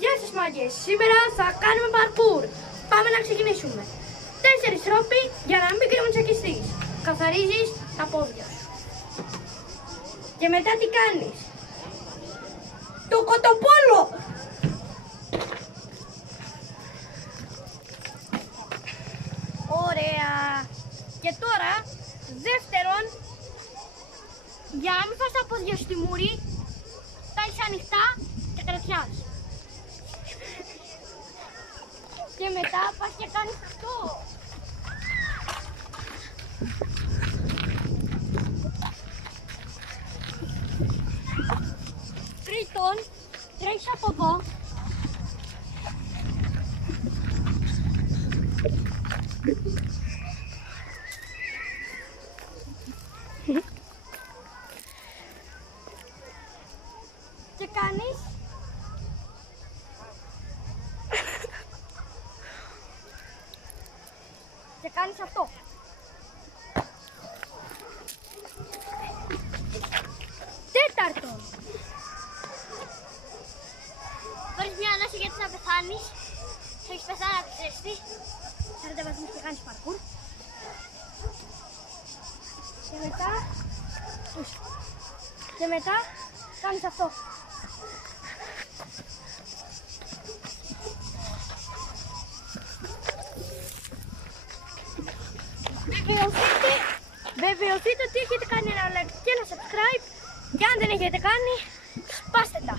Γεια σας μάγκες, σήμερα θα κάνουμε parkour. Πάμε να ξεκινήσουμε. 4 τρόποι για να μην κρεμοτσακιστείς. Καθαρίζεις τα πόδια σου. Και μετά τι κάνεις? Το κοτοπόλο! Ωραία. Και τώρα, δεύτερον, για να μην φας τα πόδια στη μούρη, τα έχεις ανοιχτά και κρατιάς. Και μετά πας και κάνεις αυτό. Τρίτον, τρέχεις από εδώ. Και κάνεις αυτό. Τέταρτον, χωρίς μια ανάσα γιατί θα πεθάνεις. Θα έχεις πεθάνει από τη ζέστη. 40 βαθμούς και κάνεις parkour. Και μετά κάνεις αυτό. Βεβαιωθείτε ότι έχετε κάνει ένα like και ένα subscribe. Και αν δεν έχετε κάνει, σπάστε τα.